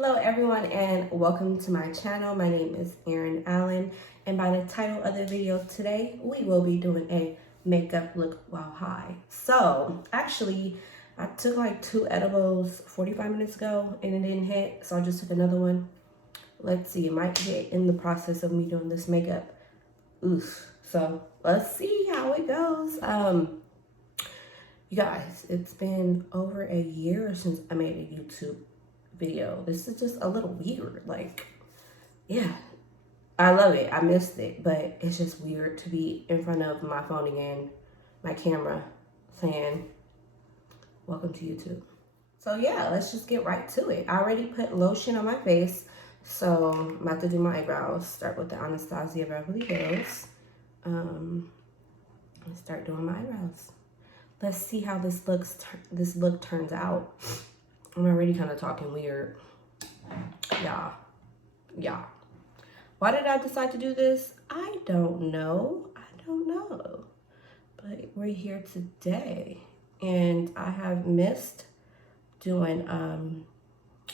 Hello everyone and welcome to my channel. My name is Erin Allen, and by the title of the video today, we will be doing a makeup look while high. So actually, I took like 2 edibles 45 minutes ago and it didn't hit, so I just took another one. Let's see, it might hit in the process of me doing this makeup. Oof. So let's see how it goes. You guys, it's been over a year since I made a YouTube video. This is just a little weird. Like, yeah, I love it. I missed it, but it's just weird to be in front of my phone again, my camera, saying, welcome to YouTube. So yeah, let's just get right to it. I already put lotion on my face, so I'm about to do my eyebrows. Start with the Anastasia Beverly Hills. Let's start doing my eyebrows. Let's see how this look turns out. I'm already kind of talking weird. Yeah. Why did I decide to do this? I don't know. But we're here today, and I have missed doing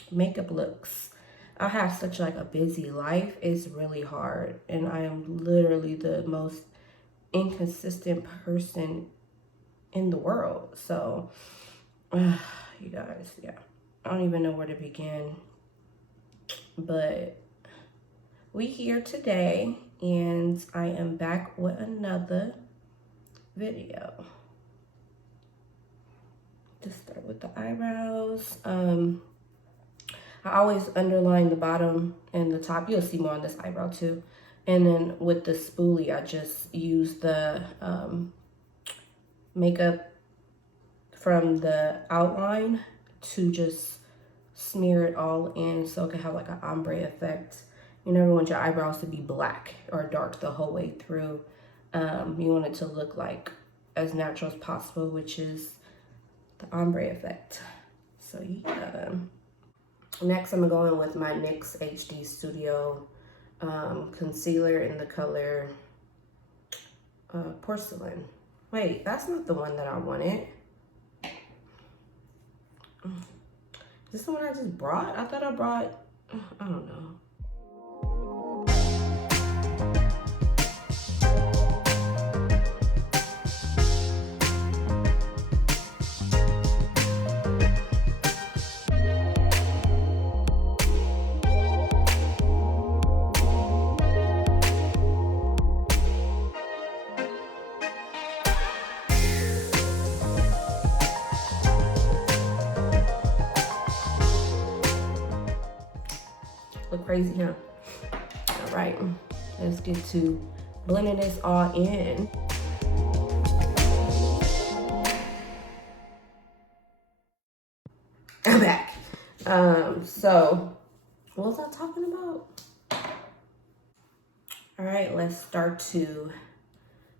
makeup looks. I have such like a busy life. It's really hard, and I am literally the most inconsistent person in the world. So you guys, yeah, I don't even know where to begin, but we here today and I am back with another video. Just start with the eyebrows. I always underline the bottom and the top. You'll see more on this eyebrow too. And then with the spoolie, I just use the makeup from the outline to just smear it all in so it can have like an ombre effect. You never want your eyebrows to be black or dark the whole way through. You want it to look like as natural as possible, which is the ombre effect. So yeah. Next, I'm going with my NYX HD Studio concealer in the color Porcelain. Wait, that's not the one that I wanted. Is this the one I just brought? I thought I brought, I don't know. Look crazy, huh? All right, let's get to blending this all in. I'm back. So what was I talking about? All right, let's start to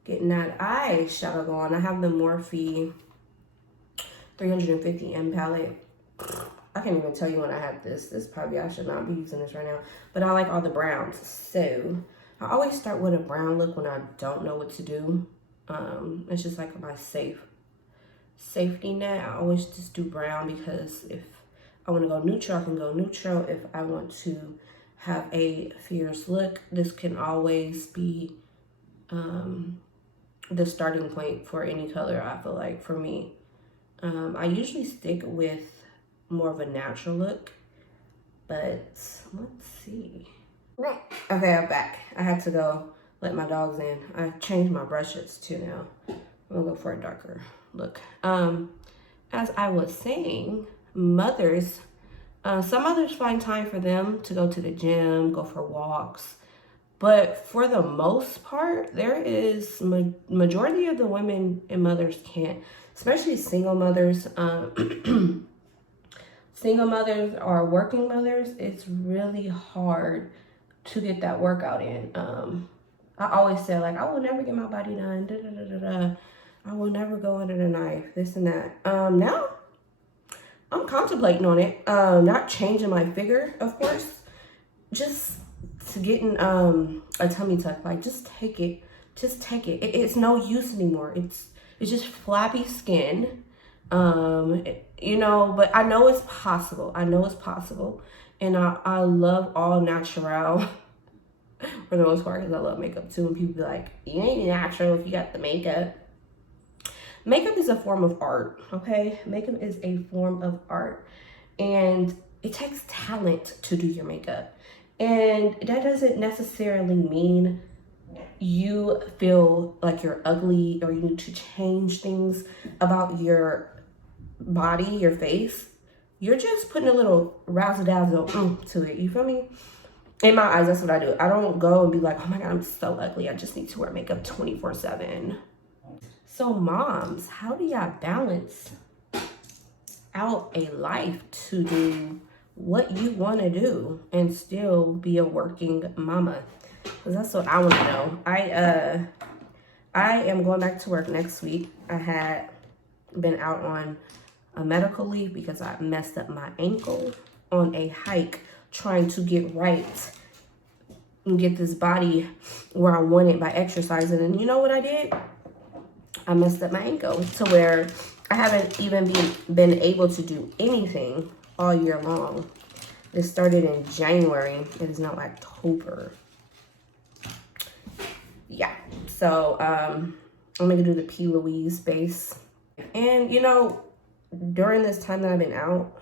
getting that eyeshadow going. I have the Morphe 350M palette. I can't even tell you when I have this. I should not be using this right now. But I like all the browns. So I always start with a brown look when I don't know what to do. It's just like my safety net. I always just do brown because if I want to go neutral, I can go neutral. If I want to have a fierce look, this can always be the starting point for any color, I feel like, for me. I usually stick with more of a natural look, but let's see. Okay, I'm back. I had to go let my dogs in. I changed my brushes too now. I'm gonna go for a darker look. As I was saying, mothers, some mothers find time for them to go to the gym, go for walks, but for the most part, there is majority of the women and mothers can't, especially single mothers. Single mothers or working mothers, it's really hard to get that workout in. I always say, like, I will never get my body done. I will never go under the knife, this and that. Now, I'm contemplating on it. Not changing my figure, of course. Just to getting a tummy tuck. Like, just take it. Just take it. It's no use anymore. It's just flappy skin. You know, but I know it's possible. I know it's possible. And I love all natural for the most part, because I love makeup too. And people be like, you ain't natural if you got the makeup. Makeup is a form of art, okay? Makeup is a form of art. And it takes talent to do your makeup. And that doesn't necessarily mean you feel like you're ugly or you need to change things about your body, your face. You're just putting a little razzle dazzle to it. You feel me? In my eyes, that's what I do. I don't go and be like, oh my God, I'm so ugly. I just need to wear makeup 24/7. So moms, how do y'all balance out a life to do what you want to do and still be a working mama? Because that's what I want to know. I am going back to work next week. I had been out on a medical leave because I messed up my ankle on a hike trying to get right and get this body where I want it by exercising. And you know what I did? I messed up my ankle to where I haven't even been able to do anything all year long. It started in January. It is now October. Yeah. So I'm gonna do the P. Louise base. And you know, during this time that I've been out,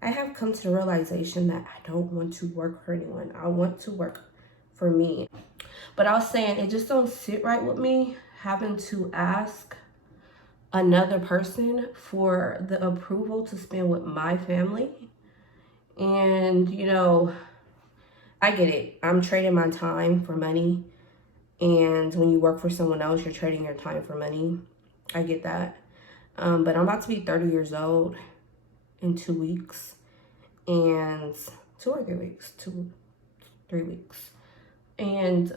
I have come to the realization that I don't want to work for anyone. I want to work for me. But I was saying, it just don't sit right with me having to ask another person for the approval to spend with my family. And, you know, I get it. I'm trading my time for money. And when you work for someone else, you're trading your time for money. I get that. But I'm about to be 30 years old in 2 weeks. And 2 or 3 weeks, 3 weeks. And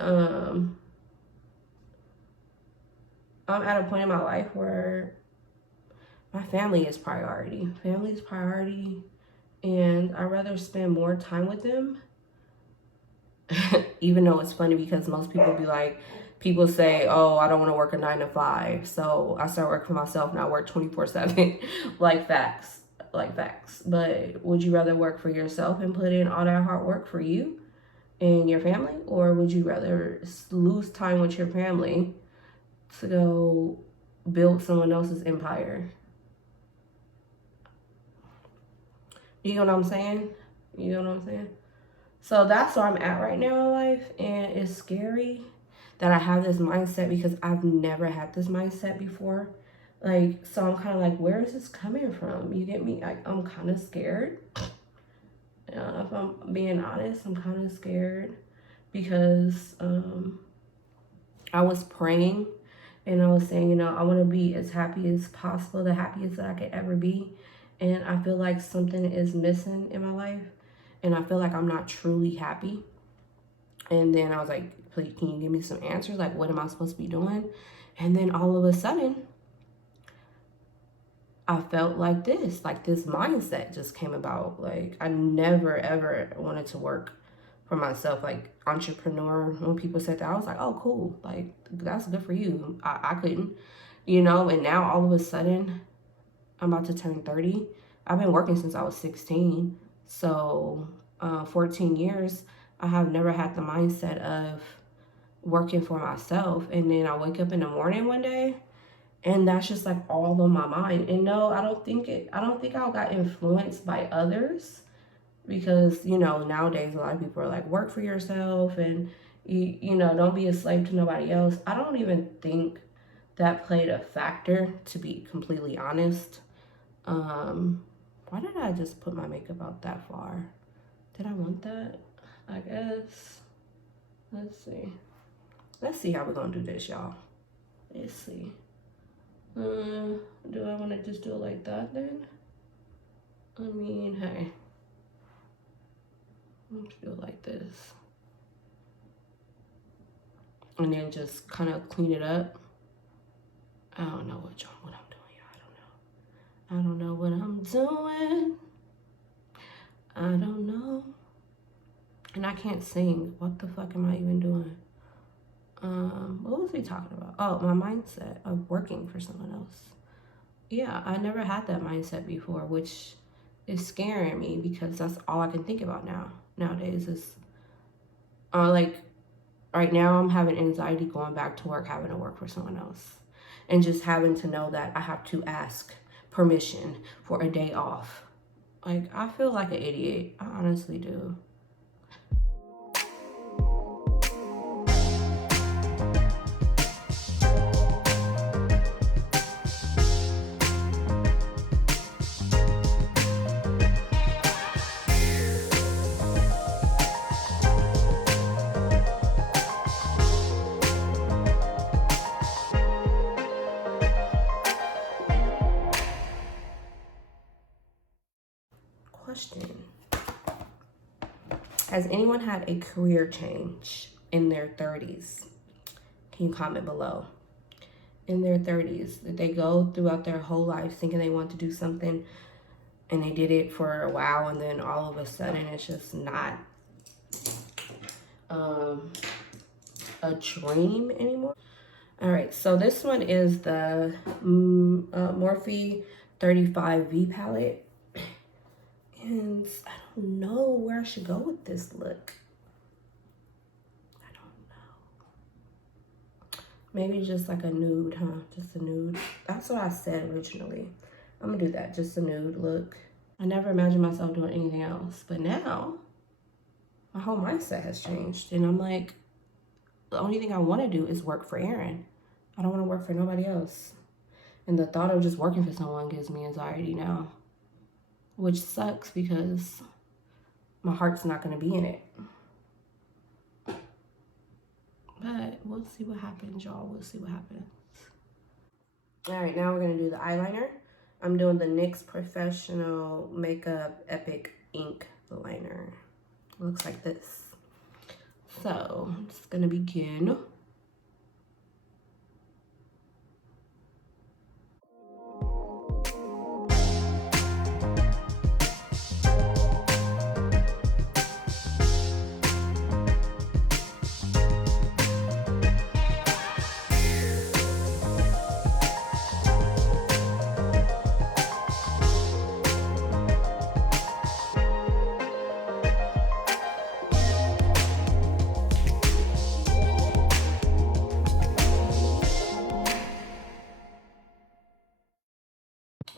I'm at a point in my life where my family is priority. Family is priority. And I'd rather spend more time with them. Even though it's funny because most people be like, people say, oh, I don't want to work a 9 to 5. So I start working for myself and I work 24/7. Like facts. Like facts. But would you rather work for yourself and put in all that hard work for you and your family? Or would you rather lose time with your family to go build someone else's empire? You know what I'm saying? You know what I'm saying? So that's where I'm at right now in life. And it's scary that I have this mindset because I've never had this mindset before. Like, so I'm kind of like, where is this coming from? You get me? I'm kind of scared. If I'm being honest, I'm kind of scared because I was praying and I was saying, you know, I want to be as happy as possible, the happiest that I could ever be. And I feel like something is missing in my life. And I feel like I'm not truly happy. And then I was like, please, can you give me some answers? Like, what am I supposed to be doing? And then all of a sudden, I felt like this mindset just came about. Like, I never, ever wanted to work for myself. Like, entrepreneur, when people said that, I was like, oh, cool. Like, that's good for you. I couldn't, you know? And now all of a sudden, I'm about to turn 30. I've been working since I was 16. So 14 years, I have never had the mindset of working for myself. And then I wake up in the morning one day and that's just like all on my mind. And no, I don't think I got influenced by others because, you know, nowadays a lot of people are like, work for yourself and, you know, don't be a slave to nobody else. I don't even think that played a factor, to be completely honest. Why did I just put my makeup out that far? Did I want that? I guess. Let's see. Let's see how we're gonna do this, y'all. Let's see. Do I want to just do it like that then? I mean, hey. Let's do it like this. And then just kind of clean it up. I don't know what I'm doing, y'all. I don't know what I'm doing. I don't know. And I can't sing. What the fuck am I even doing? What was we talking about? Oh, my mindset of working for someone else. yeah, I never had that mindset before, which is scaring me because that's all I can think about nowadays is like right now I'm having anxiety going back to work, having to work for someone else, and just having to know that I have to ask permission for a day off. Like, I feel like an idiot. I honestly do. Question: has anyone had a career change in their 30s? Can you comment below? In their 30s, did they go throughout their whole life thinking they want to do something and they did it for a while and then all of a sudden it's just not um, a dream anymore? All right, so this one is the Morphe 35V palette. And I don't know where I should go with this look. I don't know. Maybe just like a nude, huh? Just a nude. That's what I said originally. I'm gonna do that, just a nude look. I never imagined myself doing anything else, but now my whole mindset has changed. And I'm like, the only thing I wanna do is work for Aaron. I don't wanna work for nobody else. And the thought of just working for someone gives me anxiety now, which sucks because my heart's not gonna be in it. But we'll see what happens, y'all. We'll see what happens. All right, now we're gonna do the eyeliner. I'm doing the NYX Professional Makeup Epic Ink Liner. It looks like this. So I'm just gonna begin.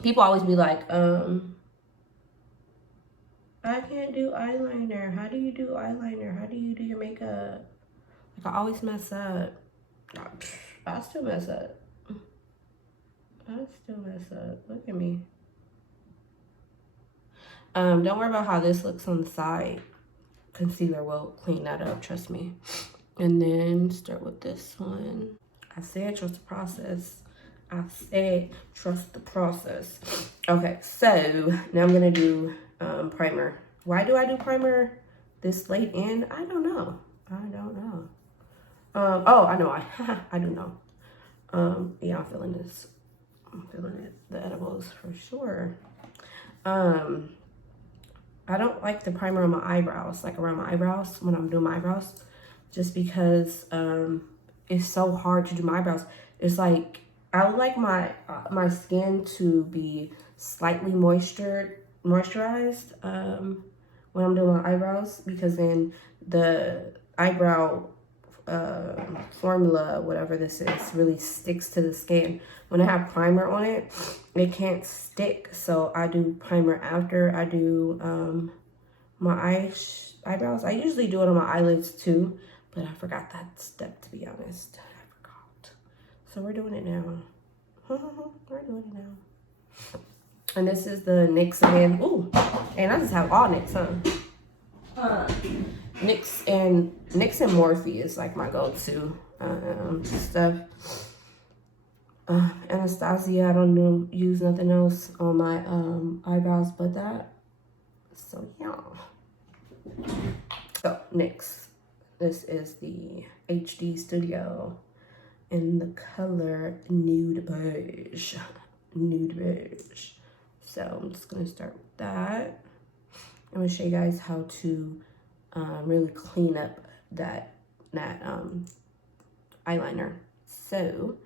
People always be like, I can't do eyeliner. How do you do eyeliner? How do you do your makeup? Like, I always mess up. I still mess up. I still mess up. Look at me. Don't worry about how this looks on the side. Concealer will clean that up, trust me. And then start with this one. I said trust the process. I said trust the process. Okay, so now I'm gonna do primer. Why do I do primer this late in? I don't know. I don't know. Oh, I know. I do know. Yeah, I'm feeling this. I'm feeling it. The edibles for sure. I don't like the primer on my eyebrows, like around my eyebrows when I'm doing my eyebrows, just because it's so hard to do my eyebrows. It's like I would like my skin to be slightly moisturized when I'm doing my eyebrows, because then the eyebrow formula, whatever this is, really sticks to the skin. When I have primer on it, it can't stick. So I do primer after I do my eyebrows. I usually do it on my eyelids too, but I forgot that step, to be honest. I forgot. So we're doing it now. We're doing it now. And this is the NYX again. Ooh, and I just have all NYX, huh? NYX and Morphe is like my go-to stuff. Anastasia, I don't use nothing else on my eyebrows but that. So yeah. So NYX, this is the HD Studio in the color nude beige. Nude beige. So I'm just gonna start with that. I'm gonna show you guys how to really clean up that eyeliner. So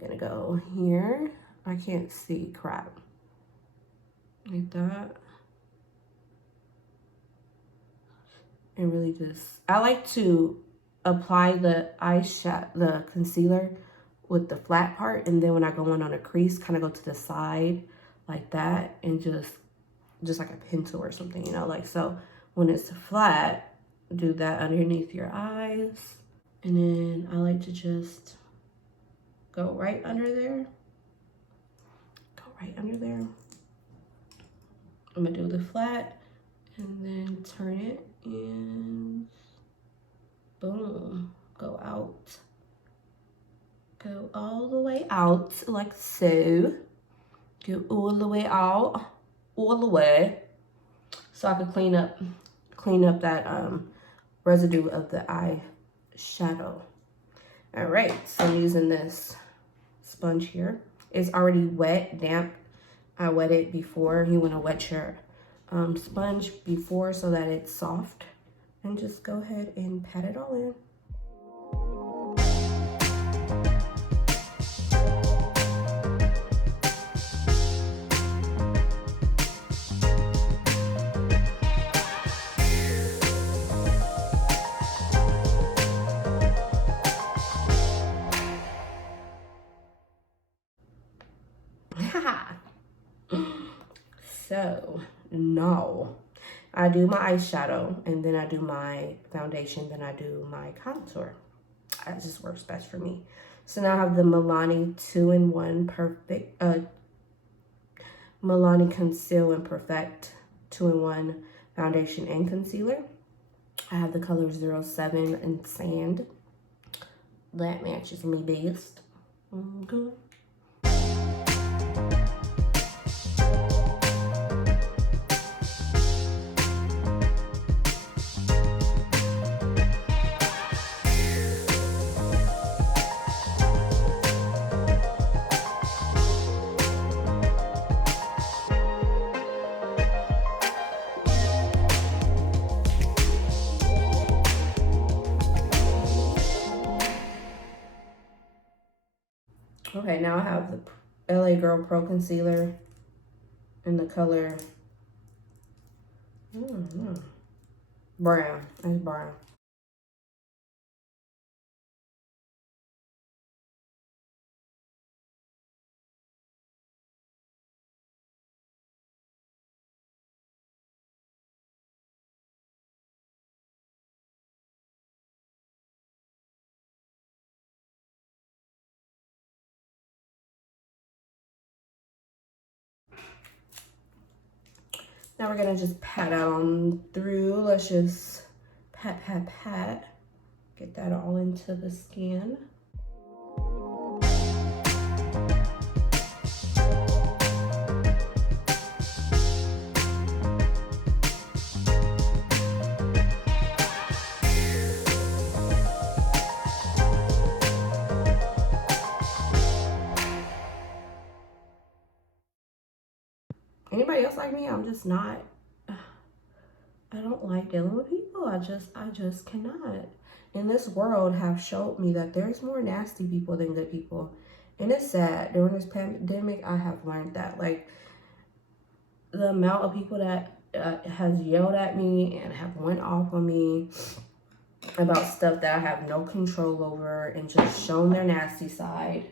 I'm gonna go here. I can't see crap. Like that. And really just, I like to apply the the concealer with the flat part, and then when I go in on a crease, kind of go to the side like that, and just like a pencil or something, you know, like so. When it's flat, do that underneath your eyes, and then I like to just go right under there. Go right under there. I'm gonna do the flat, and then turn it, and boom, go out. Go all the way out, like so. Go all the way out, all the way. So I could clean up that residue of the eyeshadow. All right, so I'm using this sponge here. It's already wet, damp. I wet it before. You want to wet your sponge before so that it's soft. And just go ahead and pat it all in. So now I do my eyeshadow, and then I do my foundation, then I do my contour. That just works best for me. So now I have the Milani 2-in-1 Perfect, Milani Conceal and Perfect 2-in-1 foundation and concealer. I have the color 07 in Sand. That matches me best. Okay. Okay, now I have the LA Girl Pro Concealer in the color brown. It's brown. Now we're gonna just pat on through. Let's just pat, pat, pat. Get that all into the skin. Anybody else like me? I'm just not, I don't like dealing with people. I just cannot. And this world have showed me that there's more nasty people than good people. And it's sad. During this pandemic, I have learned that. Like, the amount of people that has yelled at me and have went off on me about stuff that I have no control over and just shown their nasty side.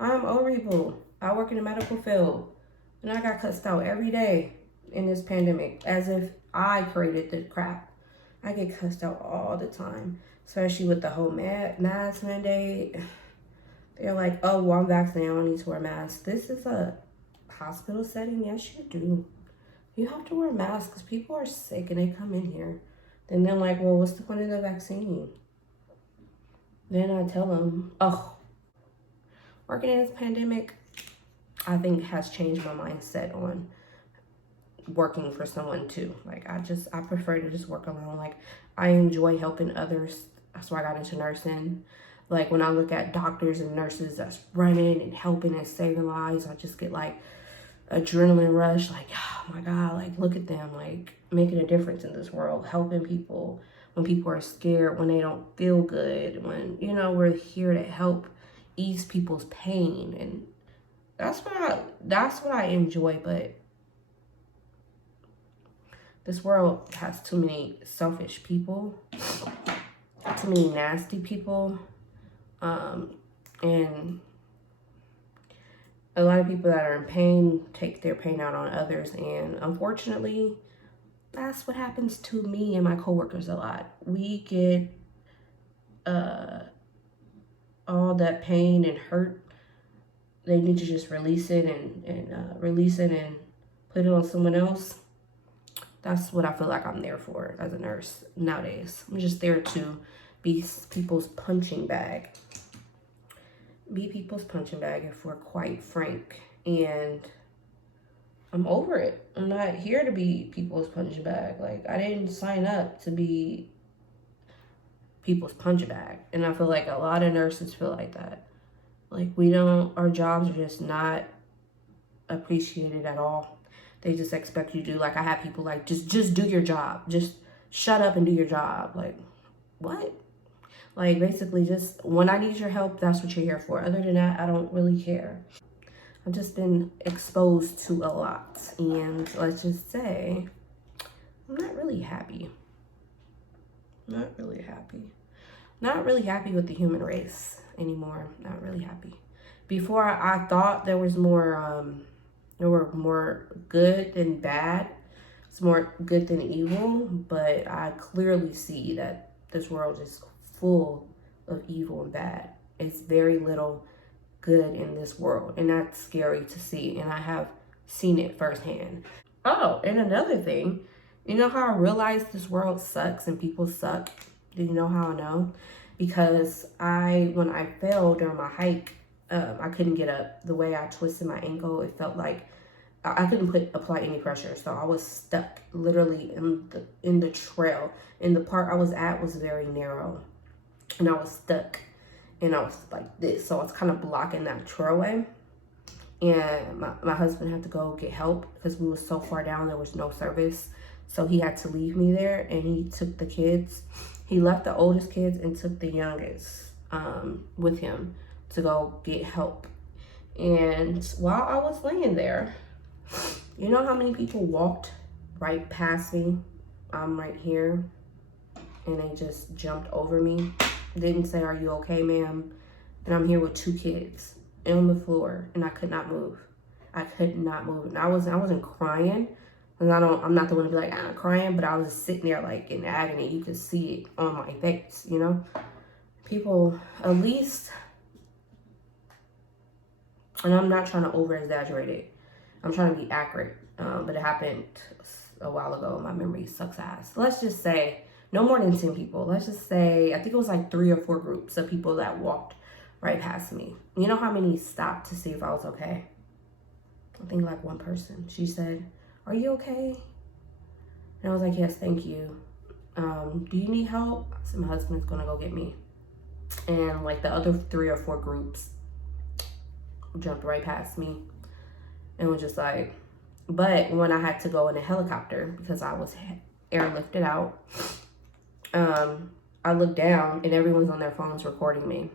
I'm over people. I work in the medical field, and I got cussed out every day in this pandemic as if I created the crap. I get cussed out all the time, especially with the whole mask mandate. They're like, oh, well, I'm vaccinated, I don't need to wear a mask. This is a hospital setting. Yes, you do. You have to wear a mask because people are sick and they come in here. Then they're like, well, what's the point of the vaccine? Then I tell them, oh, working in this pandemic, I think has changed my mindset on working for someone too. Like, I prefer to just work alone. Like, I enjoy helping others. That's why I got into nursing. Like, when I look at doctors and nurses that's running and helping and saving lives, I just get like adrenaline rush. Like, oh my God, like, look at them, like, making a difference in this world, helping people when people are scared, when they don't feel good, when, you know, we're here to help ease people's pain. And that's what I enjoy, but this world has too many selfish people, too many nasty people, and a lot of people that are in pain take their pain out on others, and unfortunately, that's what happens to me and my coworkers a lot. We get uh, all that pain and hurt. They need to just release it and release it and put it on someone else. That's what I feel like I'm there for as a nurse nowadays. I'm just there to be people's punching bag. Be people's punching bag, if we're quite frank. And I'm over it. I'm not here to be people's punching bag. Like, I didn't sign up to be people's punching bag. And I feel like a lot of nurses feel like that. Like, our jobs are just not appreciated at all. They just expect you to do, like, I have people like, just do your job. Just shut up and do your job. Like, what? Like, basically, just when I need your help, that's what you're here for. Other than that, I don't really care. I've just been exposed to a lot. And let's just say, I'm not really happy. Not really happy. Not really happy with the human race anymore. Not really happy. Before, I thought there was more, there were more good than bad. It's more good than evil. But I clearly see that this world is full of evil and bad. It's very little good in this world, and that's scary to see, and I have seen it firsthand. Oh, and another thing, you know how I realized this world sucks and people suck? Do you know how I know? Because when I fell during my hike, I couldn't get up. The way I twisted my ankle, it felt like I couldn't apply any pressure, so I was stuck literally in the trail. And the part I was at was very narrow, and I was stuck, and I was like this, so I was kind of blocking that trailway. And my husband had to go get help because we were so far down, there was no service, so he had to leave me there, and he took the kids. He left the oldest kids and took the youngest with him to go get help. And while I was laying there, you know how many people walked right past me? I'm right here, and they just jumped over me. Didn't say, "Are you okay, ma'am?" And I'm here with 2 kids on the floor, and I could not move. I could not move. And I wasn't crying, because I'm not the one to be like, I'm crying, but I was just sitting there like in agony. You could see it on my face, you know? People, at least, and I'm not trying to over exaggerate it. I'm trying to be accurate, but it happened a while ago. My memory sucks ass. Let's just say no more than 10 people. Let's just say, I think it was like 3 or 4 groups of people that walked right past me. You know how many stopped to see if I was okay? I think like 1 person. She said, "Are you okay?" And I was like, "Yes, thank you. Do you need help?" I said, "My husband's gonna go get me." And like the other 3 or 4 groups jumped right past me and was just like, but when I had to go in a helicopter because I was airlifted out, I looked down and everyone's on their phones recording me.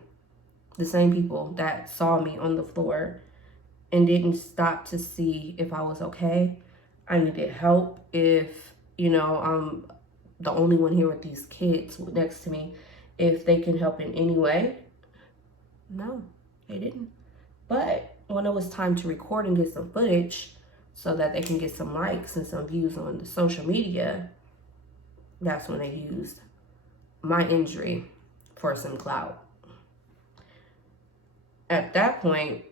The same people that saw me on the floor and didn't stop to see if I was okay. I needed help. If, I'm the only one here with these kids next to me, if they can help in any way. No, they didn't. But when it was time to record and get some footage so that they can get some likes and some views on the social media, that's when they used my injury for some clout. At that point,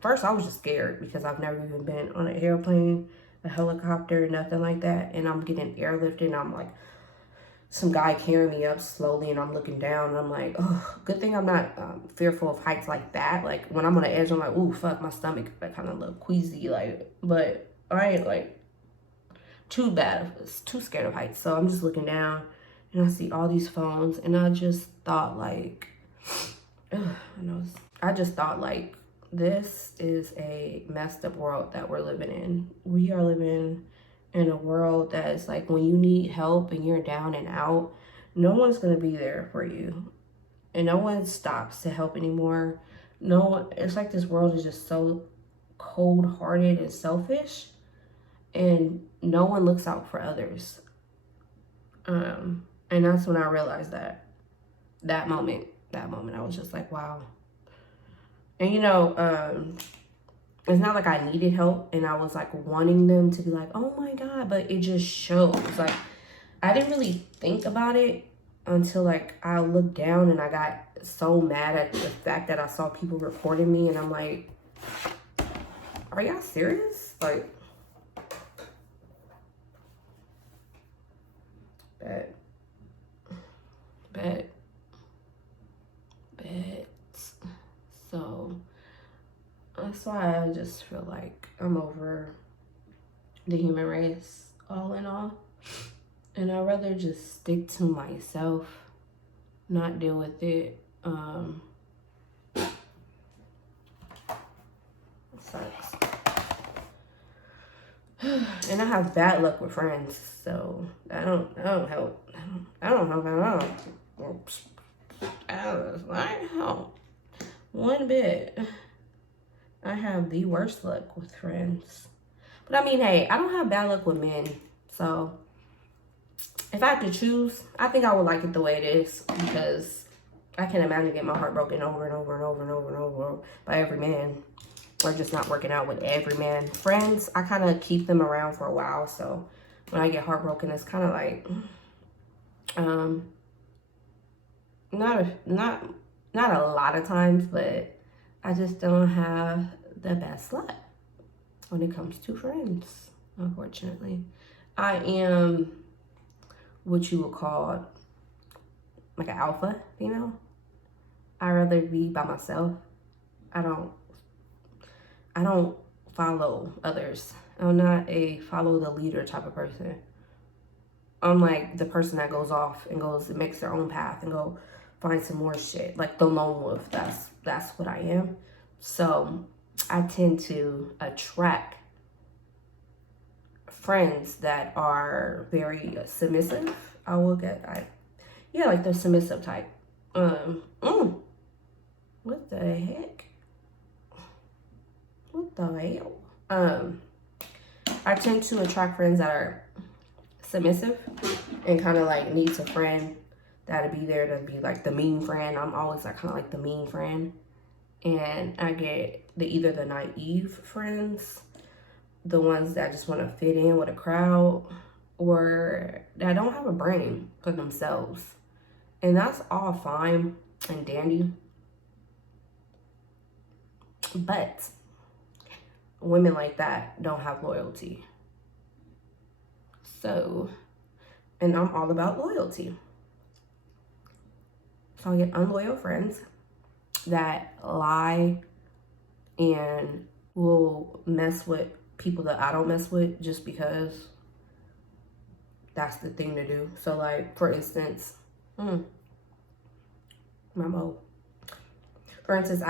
first I was just scared because I've never even been on an airplane, a helicopter, nothing like that. And I'm getting airlifted and I'm like, some guy carrying me up slowly and I'm looking down and I'm like, oh, good thing I'm not fearful of heights like that. Like when I'm on the edge, I'm like, ooh, fuck, my stomach kind of look queasy. Like, but I ain't like too bad, too scared of heights. So I'm just looking down and I see all these phones and I just thought like, I just thought like, this is a messed up world that we're living in. We are living in a world that is like, when you need help and you're down and out, no one's going to be there for you. And no one stops to help anymore. No, it's like this world is just so cold-hearted and selfish, and no one looks out for others. And that's when I realized that moment, I was just like, wow. And it's not like I needed help and I was like wanting them to be like, oh my God, but it just shows. Like, I didn't really think about it until like I looked down and I got so mad at the fact that I saw people recording me, and I'm like, are y'all serious? Like, bad. So that's why I just feel like I'm over the human race all in all. And I'd rather just stick to myself, not deal with it. It sucks. And I have bad luck with friends, so I don't help. I don't help at all. I help one bit. I have the worst luck with friends. But I mean, hey, I don't have bad luck with men. So if I had to choose, I think I would like it the way it is, because I can't imagine getting my heart broken over and over and over and over and over by every man, or just not working out with every man. Friends, I kind of keep them around for a while, so when I get heartbroken, it's kind of like, not a lot of times, but I just don't have the best luck when it comes to friends, unfortunately. I am what you would call like an alpha female. I'd rather be by myself. I don't follow others. I'm not a follow the leader type of person. I'm like the person that goes off and makes their own path and go find some more shit. Like the lone wolf. That's what I am. So I tend to attract friends that are very submissive. Like the submissive type. What the heck? What the hell? I tend to attract friends that are submissive and kind of like needs a friend that'll be there to be like the mean friend. I'm always like kind of like the mean friend. And I get either the naive friends, the ones that just want to fit in with a crowd, or that don't have a brain for themselves. And that's all fine and dandy. But women like that don't have loyalty. So, and I'm all about loyalty. So I get unloyal friends that lie and will mess with people that I don't mess with just because that's the thing to do. So like, for instance, for instance,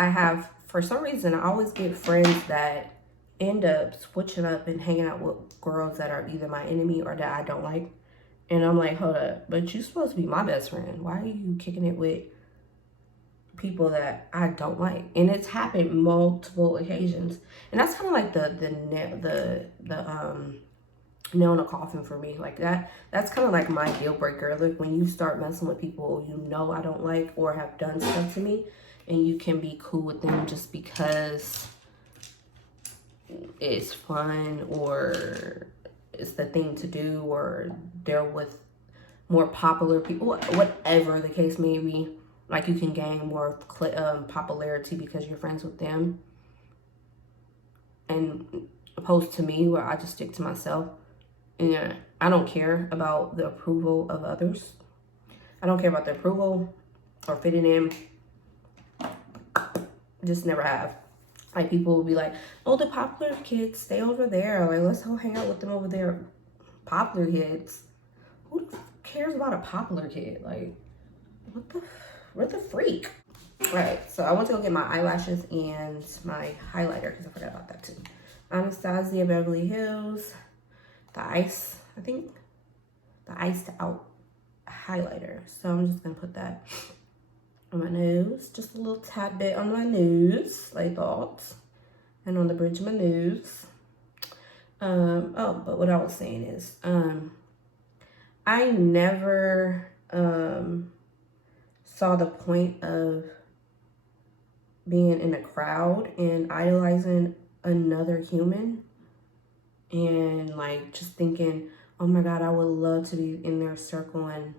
for some reason, I always get friends that end up switching up and hanging out with girls that are either my enemy or that I don't like. And I'm like, hold up, but you're supposed to be my best friend. Why are you kicking it with people that I don't like? And it's happened multiple occasions. And that's kind of like the nail in a coffin for me. Like that's kind of like my deal breaker. Like when you start messing with people I don't like or have done stuff to me, and you can be cool with them just because it's fun or it's the thing to do, or they're with more popular people, whatever the case may be. Like you can gain more popularity because you're friends with them, and opposed to me where I just stick to myself. And I don't care about the approval of others. I don't care about the approval or fitting in. Just never have. Like people will be like, oh, the popular kids, stay over there. Like, let's go hang out with them over there. Popular kids. Who cares about a popular kid? Like, what the freak? Right, so I went to go get my eyelashes and my highlighter because I forgot about that too. Anastasia Beverly Hills. The iced out highlighter. So I'm just gonna put that on my nose, just a little tad bit on my nose, I thought, and on the bridge of my nose. Oh, but what I was saying is, I never saw the point of being in a crowd and idolizing another human and like just thinking, oh my God, I would love to be in their circle and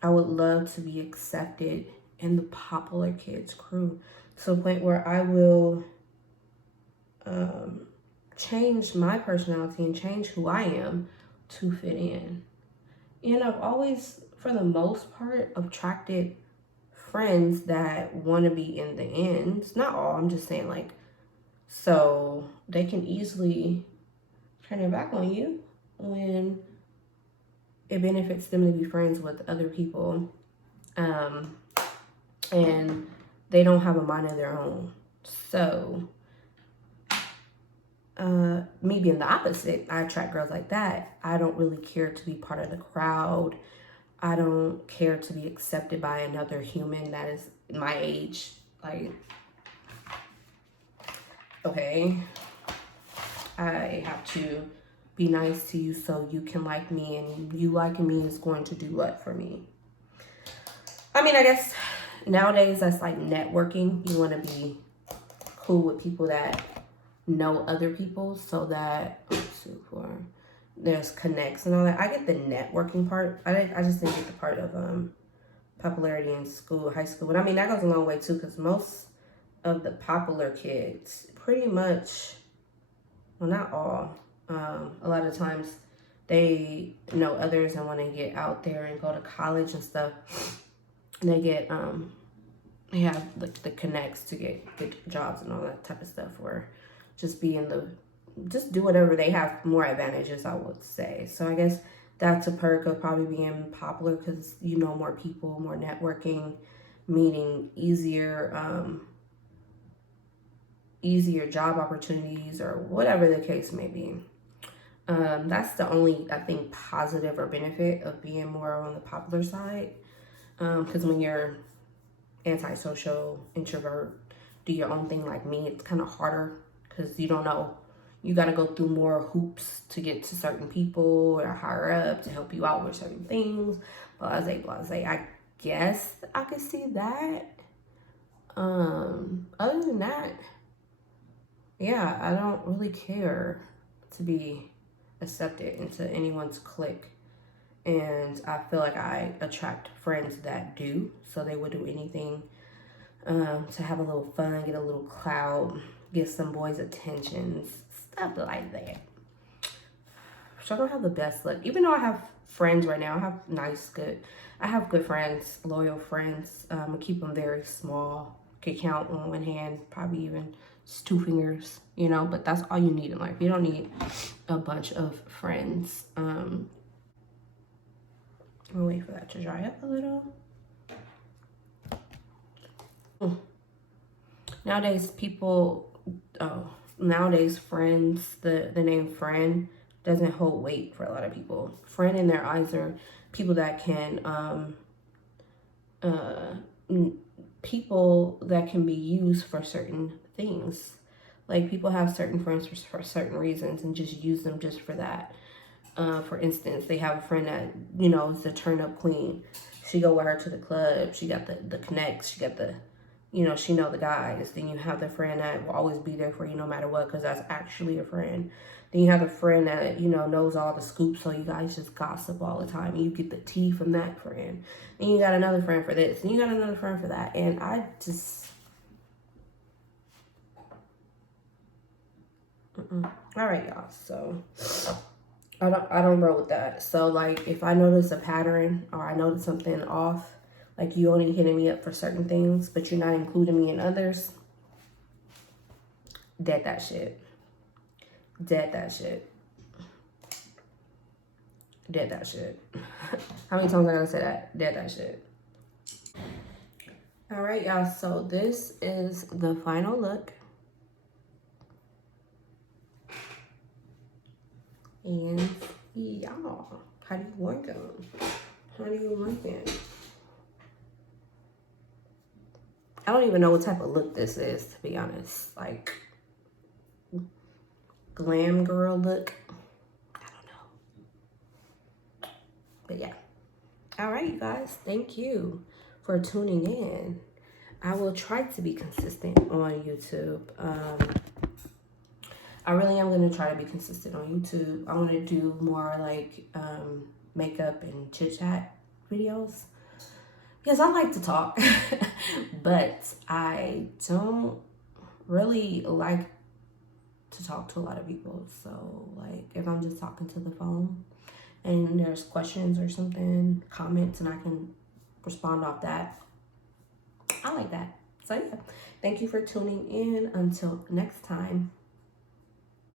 I would love to be accepted in the popular kids crew, to a point where I will change my personality and change who I am to fit in. And I've always, for the most part, attracted friends that want to be in the ends. Not all, I'm just saying, like, so they can easily turn their back on you when it benefits them to be friends with other people. And they don't have a mind of their own. So, me being the opposite, I attract girls like that. I don't really care to be part of the crowd. I don't care to be accepted by another human that is my age. Like, okay, I have to be nice to you so you can like me, and you liking me is going to do what for me? I mean, I guess nowadays that's like networking. You want to be cool with people that know other people so that there's connects and all that. I get the networking part. I just didn't get the part of popularity in school, high school. But I mean, that goes a long way too, because most of the popular kids pretty much, well, not all, a lot of times they know others, and when they get out there and go to college and stuff, they get they have the connects to get good jobs and all that type of stuff, or just just do whatever. They have more advantages, I would say. So I guess that's a perk of probably being popular, because you know more people, more networking, meeting easier job opportunities, or whatever the case may be. That's the only, I think, positive or benefit of being more on the popular side. Because when you're antisocial, introvert, do your own thing like me, it's kind of harder, because you don't know. You got to go through more hoops to get to certain people or higher up to help you out with certain things. Blase, blase. I guess I could see that. Other than that, yeah, I don't really care to be accepted into anyone's clique. And I feel like I attract friends that do. So they would do anything to have a little fun, get a little clout, get some boys' attentions, stuff like that. So I don't have the best luck. Even though I have friends right now, I have good friends, loyal friends. I keep them very small. Could count on one hand, probably even just 2 fingers, you know, but that's all you need in life. You don't need a bunch of friends. I'll wait for that to dry up a little. Nowadays, friends, the name friend doesn't hold weight for a lot of people. Friend in their eyes are people that can, people that can be used for certain things. Like, people have certain friends for certain reasons and just use them just for that. For instance, they have a friend that, you know, is the turn up queen. She go with her to the club. She got the connects. She got the, you know, she know the guys. Then you have the friend that will always be there for you no matter what, because that's actually a friend. Then you have the friend that, you know, knows all the scoops, so you guys just gossip all the time. And you get the tea from that friend. Then you got another friend for this. And you got another friend for that. And I just... All right, y'all. So... I don't roll with that. So, like, if I notice a pattern or I notice something off, like you only hitting me up for certain things, but you're not including me in others, dead that shit. Dead that shit. Dead that shit. How many times I gotta say that? Dead that shit. All right, y'all. So this is the final look. And y'all, how do you like them? How do you like it? I don't even know what type of look this is, to be honest. Like, glam girl look. I don't know. But yeah. All right, you guys. Thank you for tuning in. I will try to be consistent on YouTube. I really am going to try to be consistent on YouTube. I want to do more like makeup and chit chat videos. Because I like to talk, but I don't really like to talk to a lot of people. So like if I'm just talking to the phone and there's questions or something, comments, and I can respond off that, I like that. So yeah, thank you for tuning in. Until next time.